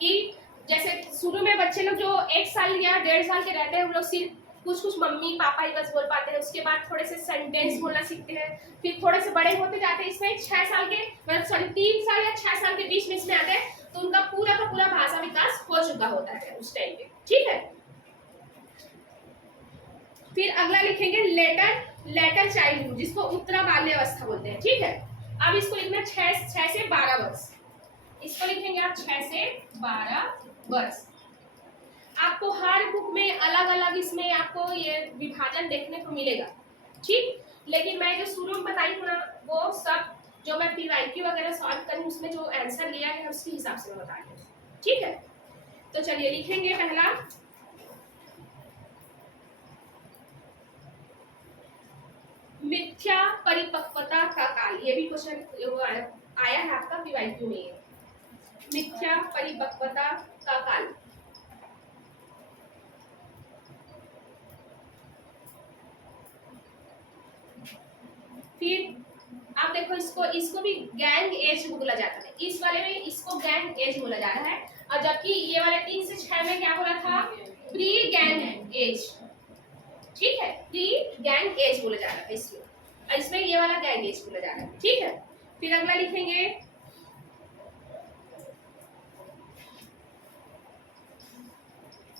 कि जैसे शुरू में बच्चे लोग जो 1 साल या 1.5 साल के रहते हैं, वो लोग सिर्फ कुछ कुछ मम्मी पापा ही बस बोल पाते हैं, उसके बाद थोड़े से सेंटेंस बोलना सीखते हैं, फिर थोड़े से बड़े होते जाते हैं। इसमें 6 साल के मतलब सॉरी 3 साल या 6 साल के बीच में इसमें आते हैं, तो उनका पूरा का पूरा भाषा विकास हो चुका होता है उस टाइम पे। ठीक है, फिर अगला लिखेंगे लेटर चाइल्डहुड, जिसको उत्तरा बाल्यावस्था बोलते हैं। ठीक है, अब इसको लिखना 6 से 12 वर्ष, इसको लिखेंगे आप 6 से 12 वर्ष। आपको हर बुक में अलग अलग इसमें आपको ये विभाजन देखने को मिलेगा। ठीक, लेकिन मैं जो शुरू में बताई हूँ ना, वो सब जो मैं पीवाईक्यू वगैरह सॉल्व करूँ उसमें जो आंसर लिया है उसके हिसाब से मैं बता रही हूँ। ठीक है, तो चलिए लिखेंगे पहला मिथ्या परिपक्वता का काल। ये भी क्वेश्चन आया है आपका पीवाईक्यू में, ये मिथ्या परिपक्वता का काल। फिर आप देखो इसको भी गैंग एज बोला जाता है, इस वाले में इसको गैंग एज बोला जा रहा है, और जबकि ये वाले 3 से 6 में क्या बोला था, प्री गैंग एज। ठीक है, प्री गैंग एज बोला जा रहा है इसमें, और इसमें ये वाला गैंग एज बोला जा रहा है। ठीक है, फिर अगला लिखेंगे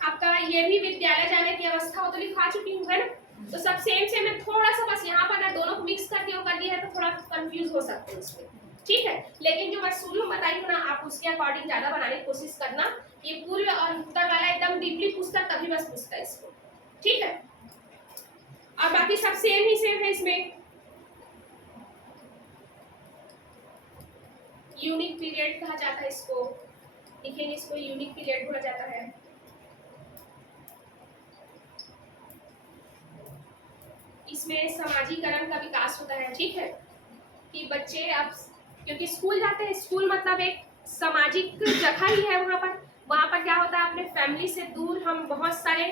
आपका ये भी विद्यालय जाने की अवस्था हो, तो लिखा चुकी हूँ है ना, तो सब सेम है, थोड़ा सा बस यहाँ पर ना दोनों को मिक्स करके वो कर दिया है तो थोड़ा कंफ्यूज हो सकते हैं इसमें। ठीक है, लेकिन जो मैं शुरू में बताई हूँ ना, आप उसके अकॉर्डिंग ज्यादा बनाने की कोशिश करना। ये पूर्व और उत्तर वाला एकदम डीपली पूछता तभी बस पूछता है इसको। ठीक है, और बाकी सब सेम है इसमें। यूनिक पीरियड कहा जाता है इसको, लिखेंगे इसको यूनिक पीरियड बोला जाता है। इसमें समाजीकरण का विकास होता है। ठीक है, कि बच्चे अब क्योंकि स्कूल जाते हैं, स्कूल मतलब एक सामाजिक जगह ही है, वहाँ पर क्या होता है, अपने फैमिली से दूर हम बहुत सारे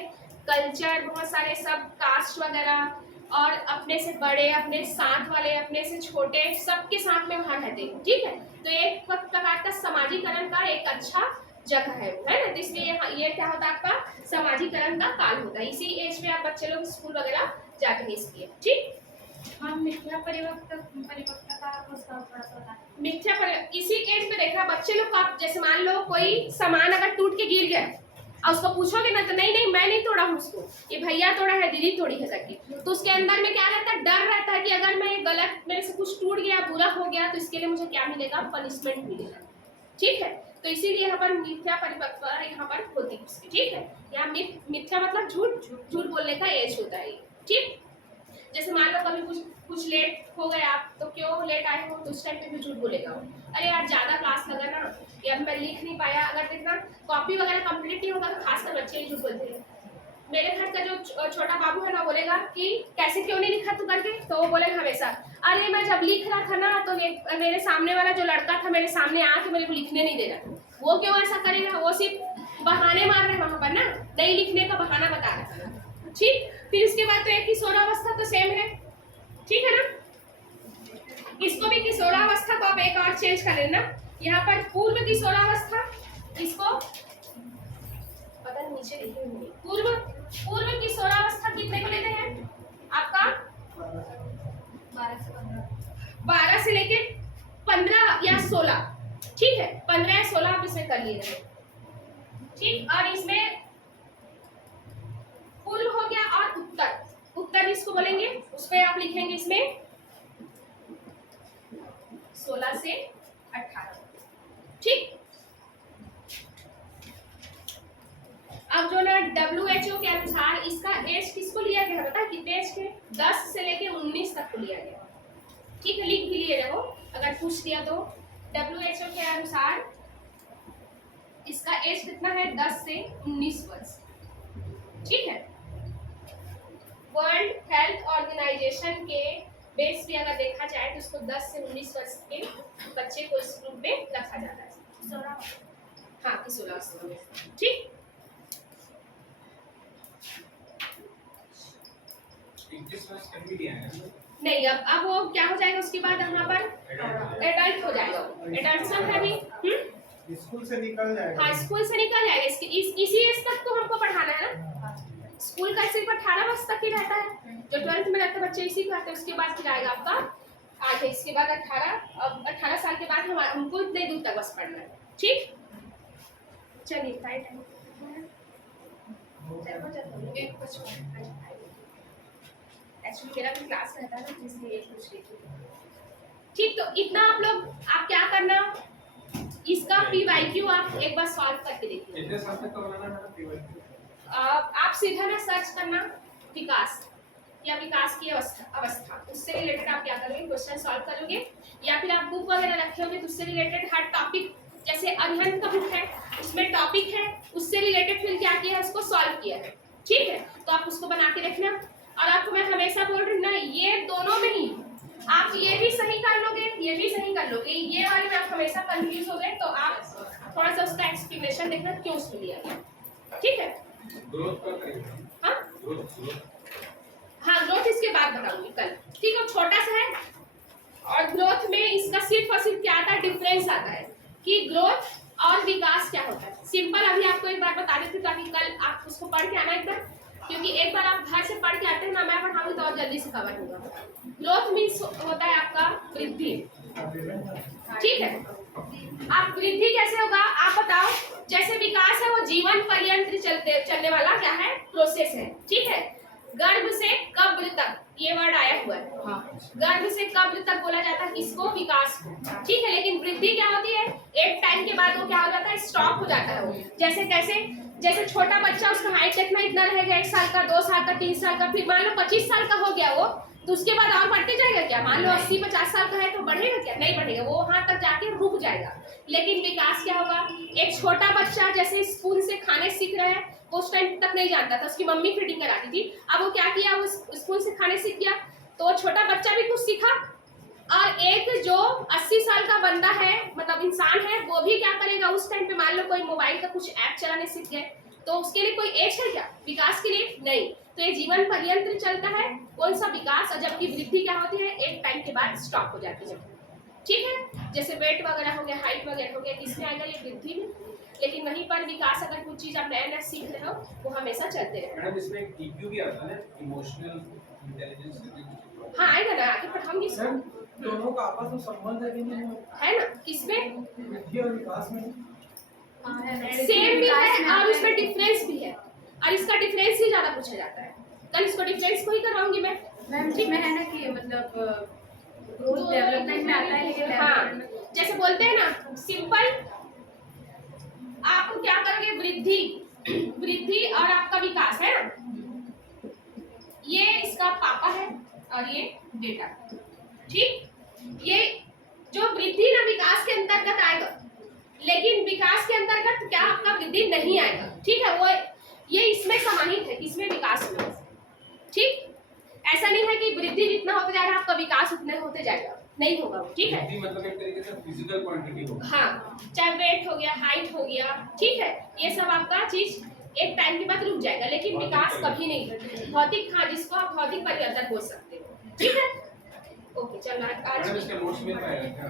कल्चर, बहुत सारे सब कास्ट वगैरह, और अपने से बड़े, अपने साथ वाले, अपने से छोटे, सबके साथ में वहाँ रहते हैं। ठीक है, तो एक प्रकार का समाजीकरण का एक अच्छा जगह है ना, तो इसलिए ये क्या होता है, आपका समाजीकरण का काल होता है। इसी एज में आप बच्चे लोग स्कूल वगैरह जाते हैं इसलिए। ठीक, हम मिथ्या परिपक्वता इसी एज में देखा बच्चे लोग का, जैसे मान लो कोई सामान अगर टूट के गिर गया और उसको पूछोगे ना, तो नहीं मैं नहीं तोड़ा हूँ उसको, ये भैया तोड़ा है, दीदी तोड़ी है करके, तो उसके अंदर में क्या रहता है, डर रहता है कि अगर मैं गलत, मेरे से कुछ टूट गया, बुरा हो गया, तो इसके लिए मुझे क्या मिलेगा, पनिशमेंट मिलेगा। ठीक है, तो इसीलिए यहाँ पर मिथ्या परिपक्वता यहाँ पर होती है। ठीक है, यहाँ मिथ्या मतलब झूठ बोलने का एज होता है। ठीक, जैसे मान लो कभी कुछ लेट हो गए आप, तो क्यों लेट आए हो, तो उस टाइम पे भी झूठ बोलेगा वो, अरे यार ज्यादा क्लास लगा ना, या मैं लिख नहीं पाया। अगर देखना कॉपी वगैरह कंप्लीट नहीं होगा तो खासकर बच्चे ही झूठ बोलते हैं। मेरे घर का जो छोटा बाबू है ना, बोलेगा कि कैसे क्यों नहीं लिखा तू करके, तो वो बोलेगा हमेशा, अरे मैं जब लिख रहा था ना, तो मेरे सामने वाला जो लड़का था मेरे सामने आके मेरे को लिखने नहीं दे रहा। वो क्यों ऐसा करेगा, वो सिर्फ बहाने मार रहे हैं वहां पर ना, नहीं लिखने का बहाना बता रहा था। ठीक, फिर उसके बाद तो एक किशोरावस्था तो सेम है। ठीक है ना, इसको भी किशोरावस्था को आप एक और चेंज कर लेना, यहाँ पर पूर्व किशोरावस्था, इसको पता नहीं नीचे लिखे होंगे, पूर्व किशोरावस्था कितने को लेते हैं आपका, 12 से लेके 15 या 16। ठीक है, 15 या 16 आप इसमें कर लिए। ठीक, और इसमें पूर्व हो गया, और उत्तर इसको बोलेंगे, उसको आप लिखेंगे इसमें 16 से 18। ठीक, अब जो ना WHO के अनुसार इसका एज किसको लिया गया पता है, कितने एज के, 10 से लेके 19 तक को लिया गया। ठीक है, लिख भी लिए रहो अगर पूछ दिया तो। WHO के अनुसार इसका एज कितना है, 10 से 19 वर्ष। ठीक है, वर्ल्ड हेल्थ ऑर्गेनाइजेशन के बेस पे अगर देखा जाए तो उसको 10 से 19 वर्ष के बच्चे को इस ग्रुप में रखा जाता है। हाँ, किशोरावस्था में। ठीक, 21 वर्ष कर भी दिया है ना? नहीं, अब वो क्या हो जाएगा, उसके बाद यहाँ पर एडल्ट हो जाएगा, एडल्ट है भी। स्कूल से निकल जाएगा। हाँ, स्कूल से निकल जाएगा, इसी एज तक तो हमको पढ़ाना है ना। स्कूल का सिर्फ 18 वर्ष तक ही रहता है, जो 12th में रहते बच्चे इसी को आते हैं। उसके बाद फिर आएगा आपका आगे, इसके बाद 18 साल के बाद हमको इतने दूर तक बस पढ़ना है। ठीक, चलिए टाइट है। एक्चुअली मेरा भी क्लास रहता है ना, इसलिए ये पूछ रही थी। ठीक, तो इतना आप क्या करना, इसका PYQ आप एक बार सॉल्व करके देखिए। कितने साल तक का बनाना है PYQ? आप सीधा ना सर्च करना विकास या विकास की अवस्था, उससे रिलेटेड आप क्या करोगे, क्वेश्चन सॉल्व करोगे, या फिर आप बुक वगैरह रखे होंगे तो उससे रिलेटेड हर टॉपिक, जैसे अध्ययन का बुक है उसमें टॉपिक है, उससे रिलेटेड फिर क्या किया है, उसको सॉल्व किया है। ठीक है, तो आप उसको बना के रखना। और आपको मैं हमेशा बोल रही हूँ ना, ये दोनों में ही आप ये भी सही कर लोगे, ये भी सही कर लोगे। ये वाले में आप हमेशा कंफ्यूज हो गए तो आप थोड़ा सा उसका एक्सप्लेनेशन देखना क्यों उसमें लिया गया। ठीक है, ग्रोथ का करेंगे। हाँ हाँ, ग्रोथ इसके बाद बताऊंगी कल। ठीक है, छोटा सा है, और ग्रोथ में इसका सिर्फ और सिर्फ क्या आता है, डिफरेंस आता है कि ग्रोथ और विकास क्या होता है। सिंपल अभी आपको एक बार बता देती हूँ ताकि कल आप उसको पढ़ के आना एकदम, क्योंकि एक बार आप घर से पढ़ के आते हैं ना, मैं पढ़ाऊंगी तो और जल्दी से कवर होगा। ग्रोथ मीन्स होता है आपका वृद्धि। ठीक है, आप वृद्धि कैसे होगा आप बताओ। जैसे विकास है वो जीवन पर्यंत चलने वाला क्या है, प्रोसेस है। ठीक है, गर्भ से कब्र तक ये वर्ड आया हुआ है। हाँ, गर्भ से कब्र तक बोला जाता है किसको, विकास को। ठीक है, लेकिन वृद्धि क्या होती है, एक टाइम के बाद वो क्या हो जाता है, स्टॉप हो जाता है वो। जैसे कैसे, जैसे छोटा बच्चा, उसका हाइट देखना इतना रहेगा, 1 साल का, 2 साल का, 3 साल का, फिर मान लो 25 साल का हो गया वो, तो उसके बाद और बढ़ते जाएगा क्या। मान लो 80-50 साल का है तो बढ़ेगा क्या, नहीं बढ़ेगा, वो वहां तक जाके रुक जाएगा। लेकिन विकास क्या होगा, एक छोटा बच्चा जैसे स्कूल से खाने सीख रहा है, वो उस टाइम तक नहीं जानता था, उसकी मम्मी फीडिंग कराती थी। अब वो क्या किया, वो स्कूल से खाने सीख गया, तो छोटा बच्चा भी कुछ सीखा। और एक जो 80 साल का बंदा है, मतलब इंसान है, वो भी क्या करेगा उस टाइम पे, मान लो कोई मोबाइल का कुछ ऐप चलाने सीख गए, तो उसके लिए कोई एज है क्या विकास के लिए, नहीं। तो ये जीवन पर्यंत चलता है कौन सा विकास, और जबकि वृद्धि क्या होती है, एक टाइम के बाद स्टॉप हो जाती है। ठीक है, जैसे वेट वगैरह हो गया, हाइट वगैरह हो गया, किसमें आएगा, ये वृद्धि में। लेकिन वहीं पर विकास, अगर कुछ चीज आप नया नया सीख रहे हो वो हमेशा चलते रहे। मैडम इसमें एक EQ भी आता है, इमोशनल इंटेलिजेंस। हाँ आएगा ना, आगे पढ़ाऊंगी सर। दोनों का आपस में संबंध है कि नहीं है ना, किसमें, वृद्धि और विकास में? सेम भी है और उसमें डिफरेंस भी है, और इसका डिफरेंस ही ज्यादा पूछा जाता है। कल इसको डिफरेंस को ही करवाऊंगी मैं। मैम ठीक में है ना कि मतलब ग्रोथ डेवलपमेंट में आता है, लेकिन हाँ, जैसे बोलते हैं ना सिंपल, आप क्या करोगे, वृद्धि और आपका विकास है ना, ये इसका पापा है और ये बेटा। ठीक, ये जो वृद्धि ना विकास के अंतर्गत आएगा, लेकिन विकास के अंतर्गत क्या आपका वृद्धि नहीं आएगा। ठीक है, वो ये इसमें समाहित है, इसमें विकास में। ठीक, ऐसा नहीं है कि वृद्धि जितना होते जाएगा आपका विकास उतना होते जाएगा, नहीं होगा वो। ठीक है, वृद्धि मतलब एक तरीके से फिजिकल क्वांटिटी होगा। हाँ, चाहे वेट हो गया, हाइट हो गया, ठीक है, ये सब आपका चीज एक टाइम के बाद रुक जाएगा, लेकिन विकास कभी नहीं। भौतिक, हाँ, जिसको आप भौतिक परिवर्तन बोल सकते हो। ठीक है, ओके, चलो आज इसके नोट्स मिल पाएगा क्या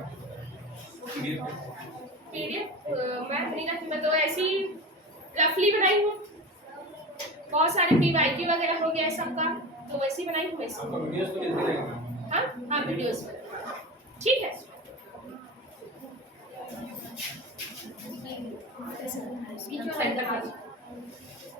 PDF मैं नहीं रखी, मैं तो ऐसी रफली बनाई हूँ। बहुत सारे PYQ वगैरह हो गया सबका, तो वैसी बनाई हूँ। आपका वीडियोस तो मिलते रहेगा। हाँ हाँ, वीडियोस में। ठीक है।